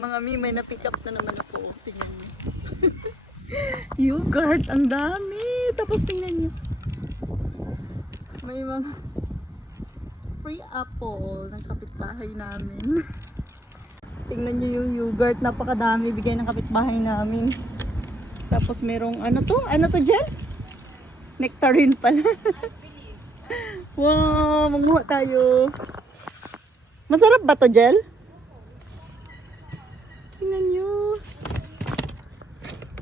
Mga mi, may na-pick up na naman ako. Tingnan niyo. Yogurt, ang dami. Tapos tingnan niyo. May mga free apple ng kapitbahay namin. tingnan niyo yung yogurt. Napakadami bigay ng kapitbahay namin. Tapos merong ano to? Ano to, Jel? Nectarine pala. wow, manguha tayo. Masarap ba to, Jel? Tingnan nyo.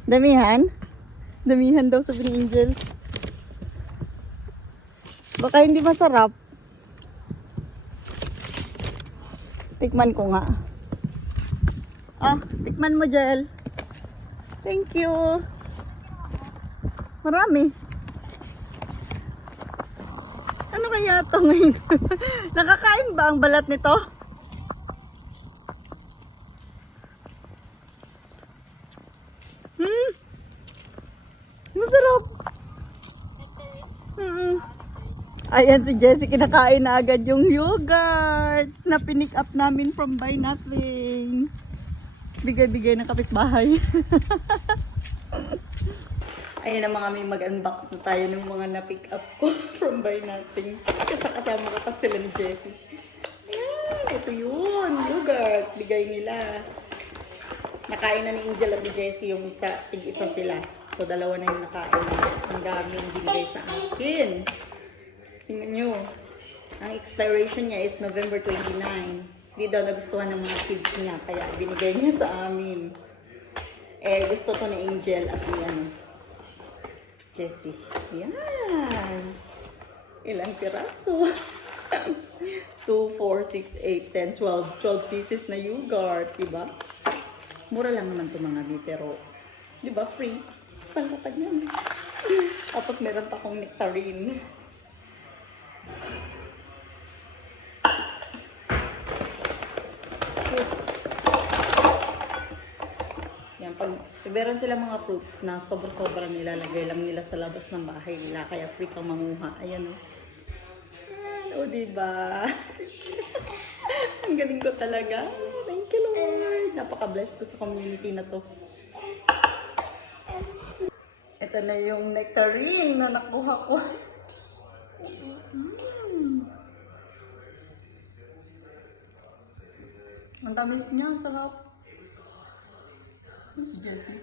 Damihan? Damihan daw sabi ni Angel. Baka hindi masarap. Tikman ko nga. Ah, tikman mo, Jel. Thank you. Marami. Ano kaya to ngayon? Nakakain ba ang balat nito? Hmm. Masarap. Mm Ayan si Jessie, kinakain na agad yung yogurt na pinick up namin from Buy Nothing. Bigay-bigay ng kapitbahay. Ayun na mga may mag-unbox na tayo ng mga na-pick up ko from Buy Nothing. Kasama ko pa sila ni Jessie. Ayan, ito yun, yogurt. Bigay nila. Nakain na ni Angel at ni Jessie yung isa, tig-isa sila. So, dalawa na yung nakain. Ang dami yung binigay sa akin. Tingnan nyo. Ang expiration niya is November 29. Hindi daw nagustuhan ng mga kids niya, kaya binigay niya sa amin. Eh, gusto to ni Angel at ni ano, Jessie. Yan. Ilang piraso? 2, 4, 6, 8, 10, 12. 12 pieces na yogurt, diba? Mura lang naman to mga mi, pero, di ba, free. Saan ka yan? Tapos meron pa akong nectarine. Yan, pag meron sila mga fruits na sobra-sobra nilalagay lang nila sa labas ng bahay nila, kaya free kang manguha. Ayan o. Ayan, o diba? Ang galing ko talaga. Thank you, Lord. Napaka-blessed ko sa community na to. Ito na yung nectarine na nakuha ko. Mm. Ang tamis niya, ang sarap. Si Jessie.